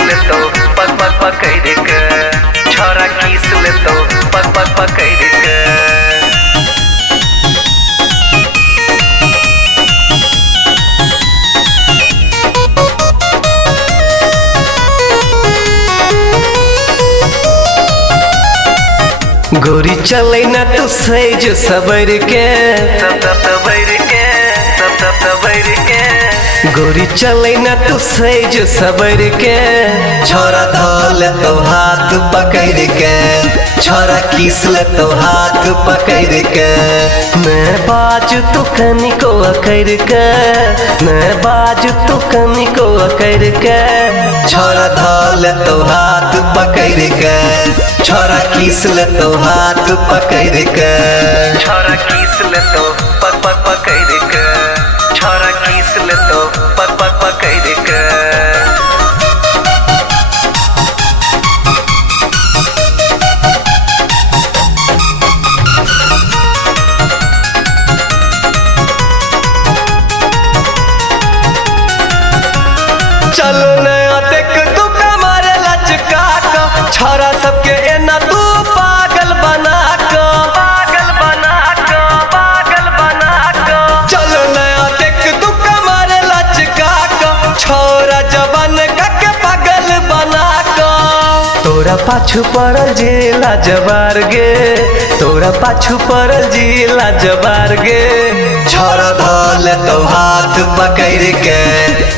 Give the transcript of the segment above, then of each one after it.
ले तो पकड़ के, छोरा खींच ले तो पकड़ के। गोरी चले ना तू सज सबर के, गोरी चले ना तू सज सबर के, छोरा धोल तो हाथ पकड़ के, छोरा किस ले तो हाथ पकड़ के। मैं बाजू तू कनी को अकड़ के, मैं बाजू तू कनी को अकड़ के, छोरा धोल तो हाथ पकड़ के, छोरा किस ले तो हाथ पकड़ के, छोरा किस ले तो पकड़ के, छोरा किस ले तो पकड़ के। चलो नया देख तू कमर लचका का, छोरा सबके एना तू पागल बना का, पागल बना का, पागल बना का। चलो नया देख तू कमर लचका का, छोरा जवान का के पागल बना का। तोरा पाछू पड़ल जिला जवार गे, तोरा पाछू पड़ल जिला जवार गे, छोरा धोल तो हाथ पकड़ के,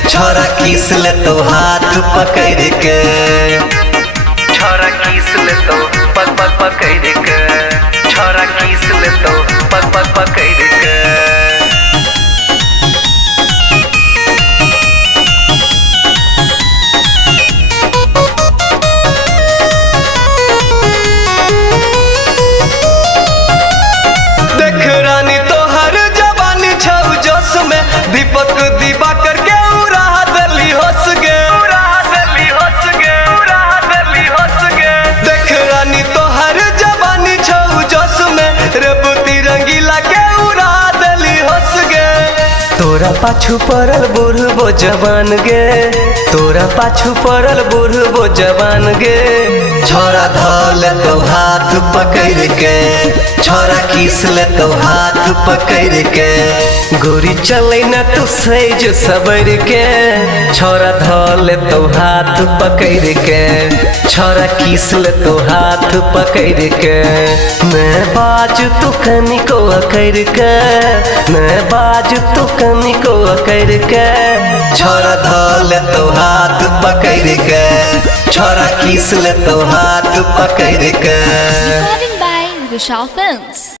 छोरा किस ले तो हाथ पकड़ के, छोरा किस ले तो पकड़ के, छोरा किस ले तो पकड़ के। देख रानी तो हर जवानी छौ जोश में, दीपक दिवाकर के उड़ा दली होश गे, उड़ा दली होश गे, उड़ा दली होश गे। देख रानी तो हर जवानी छौ जोश में, रेबती रंगीला के उड़ा दली होश गे। तोरा पाछू पड़ल बूढ़बो जवान गे, तोरा पाछू पड़ल बूढ़बो जवान गे, छोरा धोल तो हाथ पकड़ के, छोरा किस ले तो हाथ पकड़ के। गोरी चले ना तू सज सबर के, छोरा धोल तो हाथ पकड़ के, छोरा किस ले तो हाथ पकड़ के। मैं बाजू तू कनी को अकड़ के, मैं बाजू तू कनी को अकड़ के, छोरा धोल तो हाथ पकड़ के, छोरा किस ले तो हाथ पकड़ के। Recording by Vishal Films.